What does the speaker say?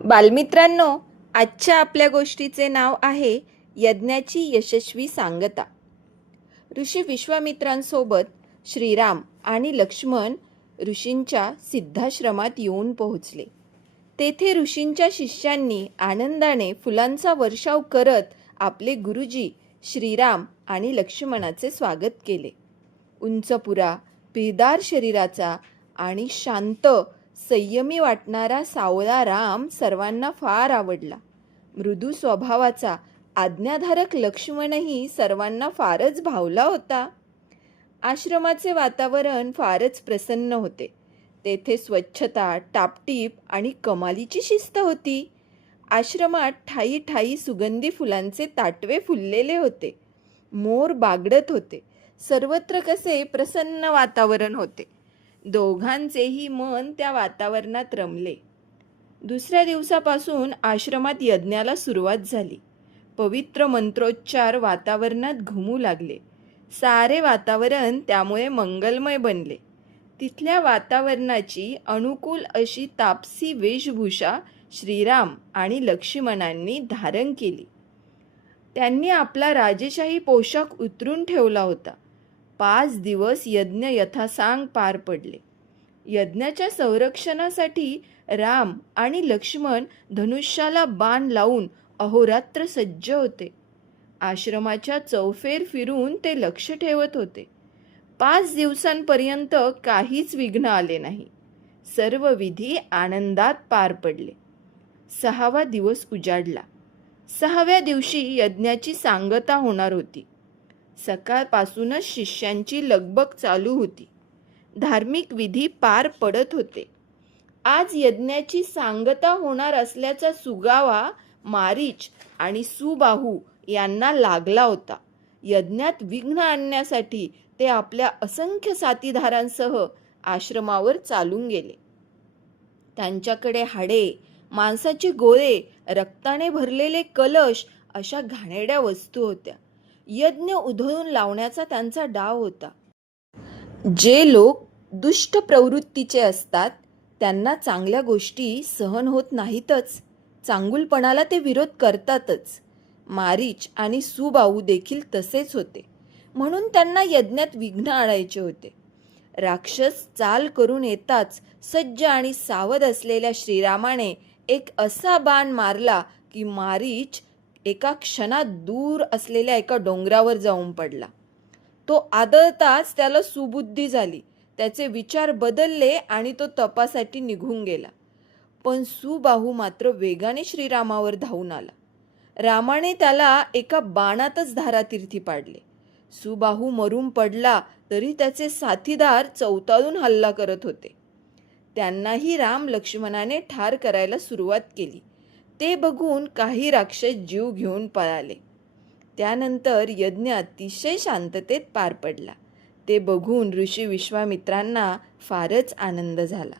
बालमित्रांनो, आजच्या आपल्या गोष्टीचे नाव आहे यज्ञाची यशस्वी सांगता. ऋषी विश्वामित्रांसोबत श्रीराम आणि लक्ष्मण ऋषींच्या सिद्धाश्रमात येऊन पोहोचले. तेथे ऋषींच्या शिष्यांनी आनंदाने फुलांचा वर्षाव करत आपले गुरुजी श्रीराम आणि लक्ष्मणाचे स्वागत केले. उंचपुरा, पिळदार शरीराचा आणि शांत संयमी वाटणारा सावळा राम सर्वांना फार आवडला. मृदू स्वभावाचा आज्ञाधारक लक्ष्मणही सर्वांना फारच भावला होता. आश्रमाचे वातावरण फारच प्रसन्न होते. तेथे स्वच्छता, टापटीप आणि कमालीची शिस्त होती. आश्रमात ठायी ठायी सुगंधी फुलांचे ताटवे फुललेले होते. मोर बागडत होते. सर्वत्र कसे प्रसन्न वातावरण होते. दोघांचेही मन त्या वातावरणात रमले. दुसऱ्या दिवसापासून आश्रमात यज्ञाला सुरुवात झाली. पवित्र मंत्रोच्चार वातावरणात घुमू लागले. सारे वातावरण त्यामुळे मंगलमय बनले. तिथल्या वातावरणाची अनुकूल अशी तापसी वेशभूषा श्रीराम आणि लक्ष्मणांनी धारण केली. त्यांनी आपला राजेशाही पोशाख उतरून ठेवला होता. 5 दिवस यज्ञ यथासांग पार पडले. यज्ञाच्या संरक्षणासाठी राम आणि लक्ष्मण धनुष्याला बाण लावून अहोरात्र सज्ज होते. आश्रमाच्या चौफेर फिरून ते लक्ष ठेवत होते. 5 दिवसांपर्यंत काहीच विघ्न आले नाही. सर्व विधी आनंदात पार पडले. 6वा दिवस उजाडला. 6व्या दिवशी यज्ञाची सांगता होणार होती. सकाळपासूनच शिष्यांची लगबग चालू होती. धार्मिक विधी पार पडत होते. आज यज्ञाची सांगता होणार असल्याचा सुगावा मारीच आणि सुबाहू यांना लागला होता. यज्ञात विघ्न आणण्यासाठी ते आपल्या असंख्य साथीदारांसह आश्रमावर चालून गेले. त्यांच्याकडे हाडे, मांसाचे गोळे, रक्ताने भरलेले कलश अशा घाणेरड्या वस्तू होत्या. यज्ञ उधळून लावण्याचा त्यांचा डाव होता. जे लोक दुष्ट प्रवृत्तीचे असतात त्यांना चांगल्या गोष्टी सहन होत नाहीतच, चांगुलपणाला ते विरोध करतातच. मारीच आणि सुबाहू देखील तसेच होते. म्हणून त्यांना यज्ञात विघ्न आणायचे होते. राक्षस चाल करून येताच सज्ज आणि सावध असलेल्या श्रीरामाने एक असा बाण मारला की मारीच एका क्षणात दूर असलेल्या एका डोंगरावर जाऊन पडला. तो आदळताच त्याला सुबुद्धी झाली. त्याचे विचार बदलले आणि तो तपासाठी निघून गेला. पण सुबाहू मात्र वेगाने श्रीरामावर धावून आला. रामाने त्याला एका बाणातच धारातीर्थी पाडले. सुबाहू मरून पडला तरी त्याचे साथीदार चौताळून हल्ला करत होते. त्यांनाही राम लक्ष्मणाने ठार करायला सुरुवात केली. ते बघून काही राक्षस जीव घेऊन पळाले. त्यानंतर यज्ञ अतिशय शांततेत पार पडला. ते बघून ऋषी विश्वामित्रांना फारच आनंद झाला.